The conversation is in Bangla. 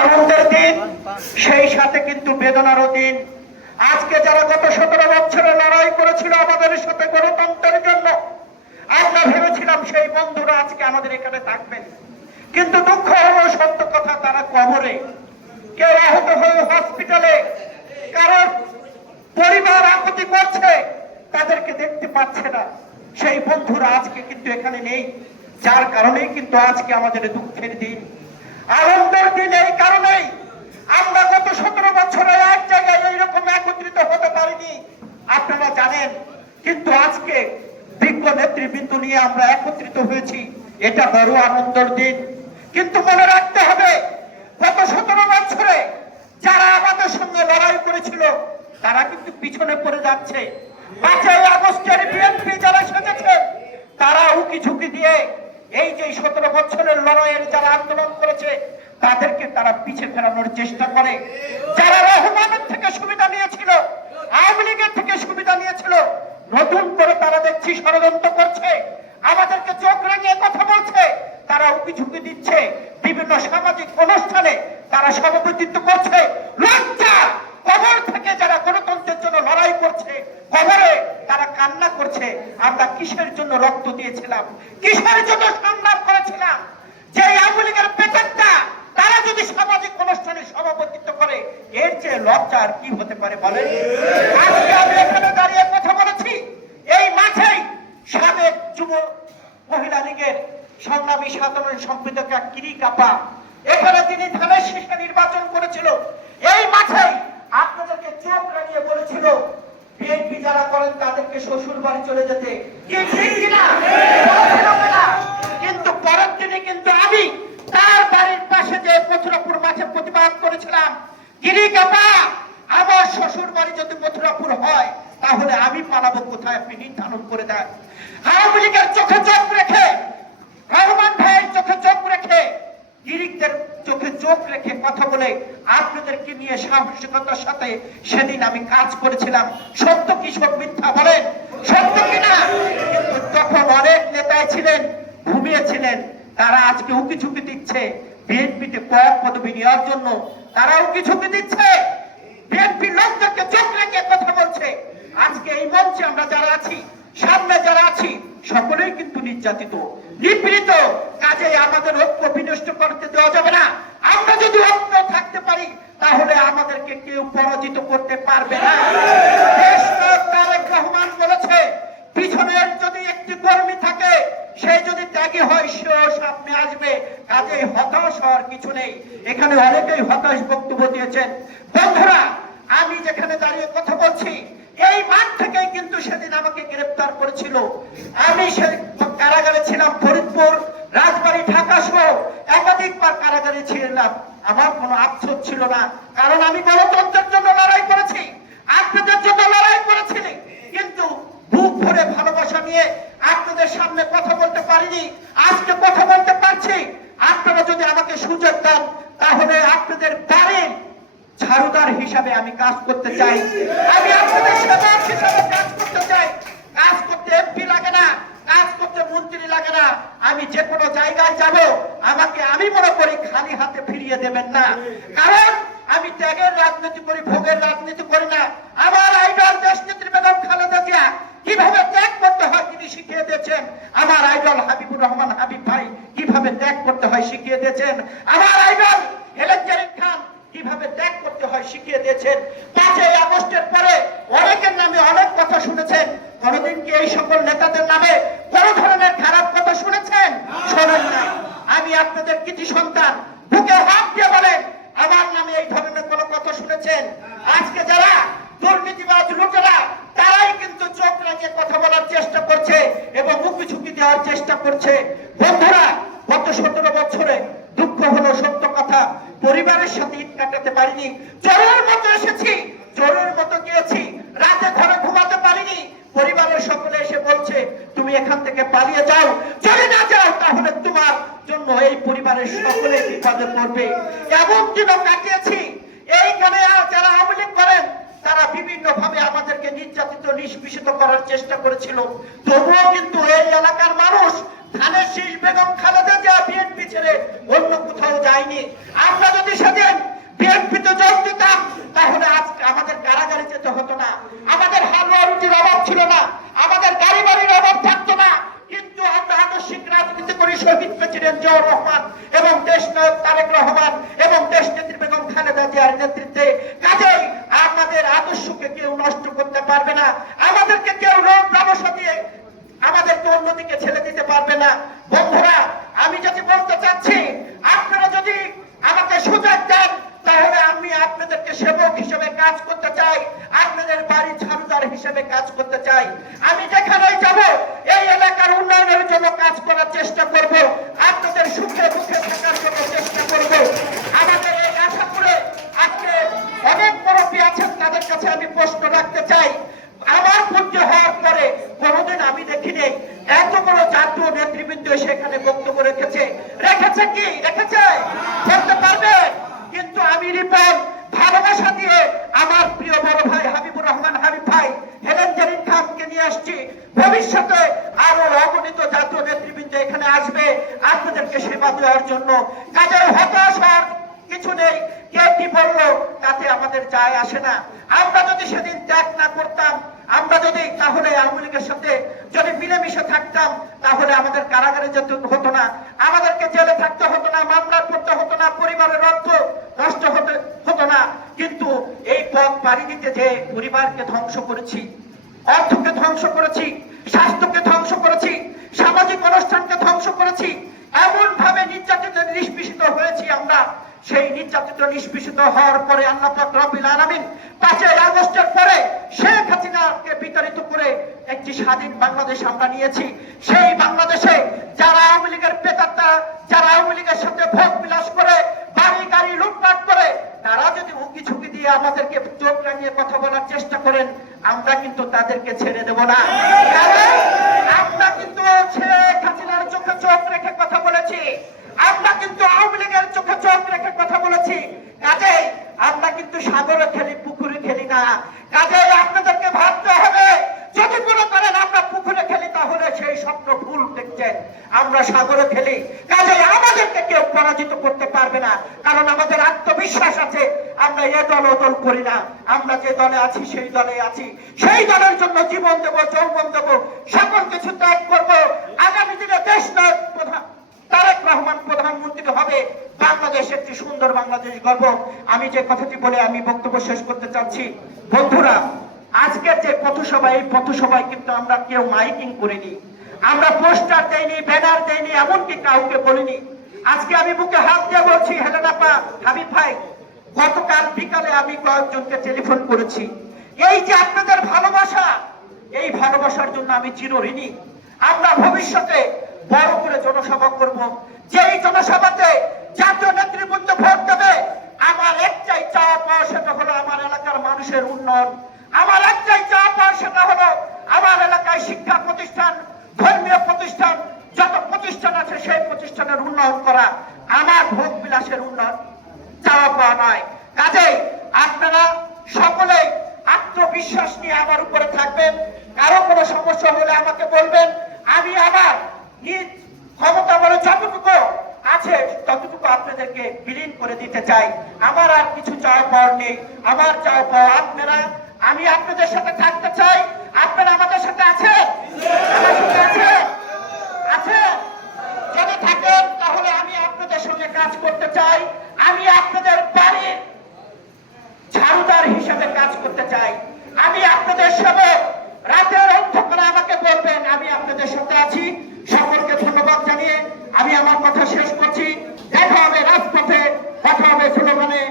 আনন্দের দিন, সেই সাথে কিন্তু বেদনারও দিন। আজকে যারা গত সতেরো বছরে লড়াই করেছিল আমাদের সাথে গণতন্ত্রের জন্য, আমরা ভেবেছিলাম সেই বন্ধুরা আজকে আমাদের এখানে থাকবেন। কিন্তু দুঃখ হলো, সত্য কথা, তারা কবরে। কেউ আহত হয়ে হসপিটালে কারণ পরিবার আপত্তি করছে, তাদেরকে দেখতে পাচ্ছে না। সেই বন্ধুরা আজকে কিন্তু এখানে নেই। যার কারণেই কিন্তু আজকে আমাদের দুঃখের দিন। আনন্দের দিন এই কারণেই আমরা গত সতেরো বছরে এক জায়গায় এইরকম একত্রিত হতে পারিনি, আপনারা জানেন, কিন্তু আজকে বিজ্ঞ নেতৃবৃন্দ নিয়ে আমরা একত্রিত হয়েছি, এটা বড় আনন্দের দিন। কিন্তু মনে রাখতে হবে, গত সতেরো বছরে যারা আমাদের সঙ্গে লড়াই করেছিল, তারা কিন্তু পিছনে পড়ে যাচ্ছে। পাঁচই আগস্টের বিএনপি যারা সেজেছে তারা উকি দিয়ে এই যে সতেরো বছরের লড়াইয়ের যারা আন্দোলন করেছে, তাদেরকে তারা পিছে ফেরানোর চেষ্টা করে। যারা রহমানের থেকে সুবিধা নিয়েছিল, আওয়ামী লীগের থেকে সুবিধা নিয়েছিল, নতুন করে তারা দেখছি ষড়যন্ত্র করছে। আমাদেরকে চোখ রাঙিয়ে কথা বলছে, তারা উকি ঝুঁকি দিচ্ছে। বিভিন্ন সামাজিক অনুষ্ঠানে তারা সভাপতিত্ব করছে। লজ্জা! কবর থেকে যারা গণতন্ত্রের জন্য লড়াই করছে কবরে তারা কান্না করছে আমরা কিসের জন্য রক্ত দিয়েছিলাম? কিসের জন্য সংগ্রাম করেছিলাম? যে আওয়ামী লীগের পেটেরটা তারা যদি সামাজিক অনুষ্ঠানে সভাপতিত্ব করে, এর চেয়ে লজ্জা আর কি হতে পারে বলেন? আজকে আমি এখানে দাঁড়িয়ে কথা বলেছি। এই মাঠেই সাবেক যুব মহিলা লীগের সংগ্রামী সাধারণ এখানে তিনি ধানের শীর্ষে নির্বাচন করেছিল। এই মাঠেই আপনাদেরকে চোখ বলেছিল বিএনপি যারা করেন তাদেরকে শ্বশুর বাড়ি চলে যেতে? কিন্তু পরের দিনে কিন্তু আমি তার বাড়ির পাশে যে মথুরাপুর মাঠে প্রতিবাদ করেছিলাম গিরি কাপা আমার শ্বশুর বাড়ি যদি মথুরাপুর হয় তাহলে আমি পালাবো কোথায়? আপনি নির্ধারণ করে দেন। আওয়ামী লীগের চোখে চোখ রেখে রহমান ভাইয়ের চোখে চোখ রেখে গিরিকদের চোখে চোখ রেখে কথা বলে আপনাদেরকে নিয়ে সাহসিকতার সাথে সেদিন আমি কাজ করেছিলাম। সত্য কি সব মিথ্যা বলেন? সত্য কিনা কিন্তু তখন অনেক নেতাই ছিলেন ঘুমিয়েছিলেন তারা আজকে উকি ঝুঁকি দিচ্ছে। বিএনপিতে পদ পদবি নেওয়ার জন্য তারা উকি ঝুঁকি দিচ্ছে। বিএনপি লোকদেরকে চোখ রেখে কথা বলছে। আজকে এই মঞ্চে আমরা যারা আছি, সামনে যারা আছি সকলেই কিন্তু নির্যাতিত, নিপীড়িত। কাজে আমাদের ঐক্য বিনষ্ট করতে দেওয়া যাবে না। আমরা যদি ঐক্য থাকতে পারি, তাহলে আমাদেরকে কেউ পরাজিত করতে পারবে না। তারেক রহমান বলেছে, পিছনের যদি একটি কর্মী থাকে, সে যদি ত্যাগী হয়, সেও সামনে আসবে। কাজে হতাশ হওয়ার কিছু নেই। এখানে অনেকেই হতাশ বক্তব্য দিয়েছেন। বন্ধুরা, আমি যেখানে দাঁড়িয়ে কথা বলছি এই মাঠ থেকেই কিন্তু সেদিন আমাকে গ্রেফতার করেছিল। আমি সে কারাগারে ছিলাম ফরিদপুর, রাজবাড়ী, ঢাকা সহ একাধিকবার কারাগারে ছিলাম। আমার কোনো আফসোস ছিল না, কারণ আমি গণতন্ত্রের জন্য লড়াই করেছি আপনাদের জন্য লড়াই করেছি কিন্তু বুক ভরে ভালোবাসা নিয়ে আপনাদের সামনে কথা বলতে পারিনি, আজকে কথা বলতে পারছি। আপনারা যদি আমাকে সুযোগ দেন, তাহলে আপনাদের বাড়ির ঝাড়ুদার হিসাবে আমি কাজ করতে চাই। আমি আপনাদের সেবক হিসাবে কাজ করতে চাই। কাজ করতে এমপি লাগে না, কাজ করতে মন্ত্রী লাগে না। আমি যে কোনো জায়গায় যাব, আমাকে আমি মনে করি খালি হাতে ফিরিয়ে দেবেন না। কারণ আমি ত্যাগের রাজনীতি করি, ভোগের রাজনীতি করি না। আমার আইডল দেশ নেত্রী বেগম খালেদা জিয়া কীভাবে ত্যাগ করতে হয় তিনি শিখিয়ে দিয়েছেন। আমার আইডল হাবিবুর রহমান হাবিব ভাই কীভাবে ত্যাগ করতে হয় শিখিয়ে দিয়েছেন। আমার আইডল হেলেন জারিন খান কীভাবে ত্যাগ করতে হয় শিখিয়ে দিয়েছেন। পাঁচই আগস্টের পরে অনেকের নামে অনেক কথা শুনেছেন। কোনদিন কি এই সকল নেতাদের নামে কোন ধরনের খারাপ কথা শুনেছেন? শোনেন না। আমি আপনাদের কৃতি সন্তান বুকে হাত দিয়ে বলেন, আমার নামে এই ধরনের কোন কথা শুনেছেন? আজকে যারা দুর্নীতিবাজ লোকেরা তারাই কিন্তু চোখ রাঙিয়ে কথা বলার চেষ্টা করছে এবং মুখি ঝুঁকি দেওয়ার চেষ্টা করছে। বন্ধুরা, গত সতেরো বছরে দুঃখ হলো সত্য কথা। পরিবারের সাথে ঈদ কাটাতে পারিনি চোরের মতো এসেছি চোরের মতো গিয়েছি, রাতে ঘরে ঘুমাতে পারিনি। পরিবারের সকলে এসে বলছে, তুমি এখান থেকে পালিয়ে যাও চলে না যাও, তাহলে তোমার জন্য এই পরিবারের সকলে বিপদে পড়বে। এমন দিনও কাটিয়েছি। এইখানে যারা আওয়ামী লীগ করেন, তারা বিভিন্ন ভাবে আমাদেরকে নির্যাতিত, নিষ্পিষিত করার চেষ্টা করেছিল। তবুও কিন্তু এই এলাকার মানুষ, ধানের শীষ, বেগম খালেদা জিয়া, বিএনপি ছেড়ে অন্য কোথাও যায়নি। আমরা যদি বাজারে যেতে হতো না। আমাদের হালুয়া রুটির অভাব ছিল না। আমাদের গাড়ি বাড়ির অভাব থাকতো না। কিন্তু আমরা আদর্শিক রাজনীতি করে, শহীদ প্রেসিডেন্ট জিয়াউর রহমান এবং দেশ নায়ক তারেক রহমান এবং দেশ নেত্রী বেগম খালেদা জিয়ার নেতৃত্বে। কাজেই আমাদের আদর্শকে কেউ নষ্ট করতে পারবে না। আমাদেরকে কেউ রোগ ব্যবসা দিয়ে আমাদেরকে অন্যদিকে ছেড়ে দিতে পারবে না। বন্ধুরা, আমি যদি বলতে চাচ্ছি, আপনারা যদি আমাকে সুযোগ দেন, তাহলে আমি আপনাদেরকে সেবক কাজ করতে চাই, আপনাদের বাড়ি ঝাড়ুদার হিসেবে কাজ করতে চাই। আমি যেখানেই যাব, এই এলাকার উন্নয়নের জন্য কাজ করার চেষ্টা করব, আপনাদের সুখে দুঃখে থাকার জন্য চেষ্টা করব। আমাদের এই আশাপুরে আজকে অনেক মুরব্বী আছেন, তাদের কাছে আমি প্রশ্ন রাখতে চাই। আমার পুত্র হওয়ার পরে কোনোদিন আমি দেখিনি এত বড় জাতীয় নেতৃবৃন্দ সেখানে বক্তব্য রেখেছে। রেখেছে কি? রেখেছে? করতে পারবে? কিন্তু আমি রিপন ভালোবাসা দিয়ে আমার প্রিয় বড় ভাই হাবিবুর রহমান হাবিব ভাই, হেলেন জেরিন খানকে নিয়ে আসছি। ভবিষ্যতে আরও অগণিত জাতীয় নেতৃবৃন্দ এখানে আসবে। আপনাদেরকে সেবা দেওয়ার জন্য কাজে হতাশ হওয়ার কিছু নেই। কে কি বলল তাতে আমাদের যায় আসে না। আমরা যদি সেদিন ত্যাগ না করতাম আমরা যদি তাহলে আওয়ামী লীগের সাথে যদি মিলেমিশে থাকতাম, তাহলে আমাদের কারাগারে যেতে হতো না, আমাদেরকে জেলে থাকতে হতো না, মামলা করতে হতো না, পরিবারের অর্থ নষ্ট হতে হতো না। কিন্তু এই পথ পাড়ি দিতে যে পরিবারকে ধ্বংস করেছি, অর্থকে ধ্বংস করেছি, স্বাস্থ্যকে ধ্বংস করেছি, সামাজিক অনুষ্ঠানকে ধ্বংস করেছি সেই নির্যাতিত নিষ্পেষিত হওয়ার পরে আল্লাহ পাক রব্বুল আলামিন পাঁচই আগস্টের পরে শেখ হাসিনাকে বিতাড়িত করে একটি স্বাধীন বাংলাদেশ আমরা নিয়েছি। সেই বাংলাদেশে যারা আওয়ামী লীগের পেতাত্তা যারা আওয়ামী লীগের সাথে ভোগ বিলাস করে, বাড়ি গাড়ি লুটপাট করে, তারা যদি উকি ঝুঁকি দিয়ে আমাদেরকে চোখ রাঙিয়ে কথা বলার চেষ্টা করেন, আমরা কিন্তু তাদেরকে ছেড়ে দেব না কারণ আমরা কিন্তু শেখ হাসিনার চোখে চোখ রেখে কথা বলেছি আমরা কিন্তু আওয়ামী লীগের চোখে চোখ রেখে কথা বলেছি কাজেই আমরা কিন্তু সাগরে খেলি, পুকুরে খেলি না। কাজেই আপনাদেরকে ভাবতে হবে, যদি মনে করেন আমরা পুকুরে খেলি, তাহলে সেই স্বপ্ন ভুল দেখছেন। আমরা সাগরে খেলি, কাজেই আমাদেরকে কেউ পরাজিত করতে পারবে না, কারণ আমাদের আত্মবিশ্বাস আছে, আমরা এ দল ও করি না। আমরা যে দলে আছি, সেই দলে আছি। সেই দলের জন্য জীবন দেব, যৌবন দেব, সকল কিছু ত্যাগ করব। আগামী দিনে দেশ নায়ক প্রধান। তারেক রহমান প্রধানমন্ত্রী হবে, বাংলাদেশ একটি সুন্দর বাংলাদেশ গর্ব। আমি যে কথাটি বলে আমি বক্তব্য শেষ করতে চাচ্ছি, বন্ধুরা, আজকের যে পথসভা এই পথসভায় কিন্তু আমরা কেউ মাইকিং করিনি। আমরা পোস্টার দেইনি, ব্যানার দেইনি, এমনকি কাউকে বলিনি। আজকে আমি বুকে হাত দিয়ে বলছি হেলেনাপা হাবিব ভাই, গতকাল বিকালে আমি কয়েকজনকে টেলিফোন করেছি। এই যে আপনাদের ভালোবাসা, এই ভালোবাসার জন্য আমি চিরঋণী। আমরা ভবিষ্যতে বড় করে জনসভা করব। যেই জনসভাতে জাতীয় নেতৃবৃন্দ ভোট দেবে, আমার একটাই চাওয়া পাওয়া সেটা হলো আমার এলাকার মানুষের উন্নয়ন। আমার একটাই চাওয়া পাওয়া সেটা হলো আমার এলাকায় শিক্ষা প্রতিষ্ঠান, ধর্মীয় প্রতিষ্ঠান, যত প্রতিষ্ঠান আছে সেই প্রতিষ্ঠানের উন্নয়ন করা আমার ভোগ বিলাসের উন্নয়ন। চাওয়া পাওয়া নয়। কাজেই আপনারা সকলেই আত্মবিশ্বাস নিয়ে আমার উপরে থাকবেন। কারও কোনো সমস্যা হলে আমাকে বলবেন। আমি আমার নিজ ক্ষমতা বলে যতটুকু আছে, ততটুকু আপনাদেরকে বিলীন করে দিতে চাই। আমার আর কিছু চাওয়া পাওয়ার নেই। আমার চাওয়া পাওয়া আপনারা, আমি আপনাদের সাথে থাকতে চাই। আপনারা আমাদের সাথে আছেন আছেন যদি থাকেন, তাহলে আমি আপনাদের সঙ্গে কাজ করতে চাই। আমি আপনাদের বাড়ির ঝাড়ুদার হিসেবে কাজ করতে চাই। আমি আপনাদের সাথে রাতের অন্ধকারে আমাকে বলবেন, আমি আপনাদের সাথে আছি। সকলকে ধন্যবাদ জানিয়ে আমি আমার কথা শেষ করছি। দেখা হবে রাজপথে কথা হবে স্লোগানে।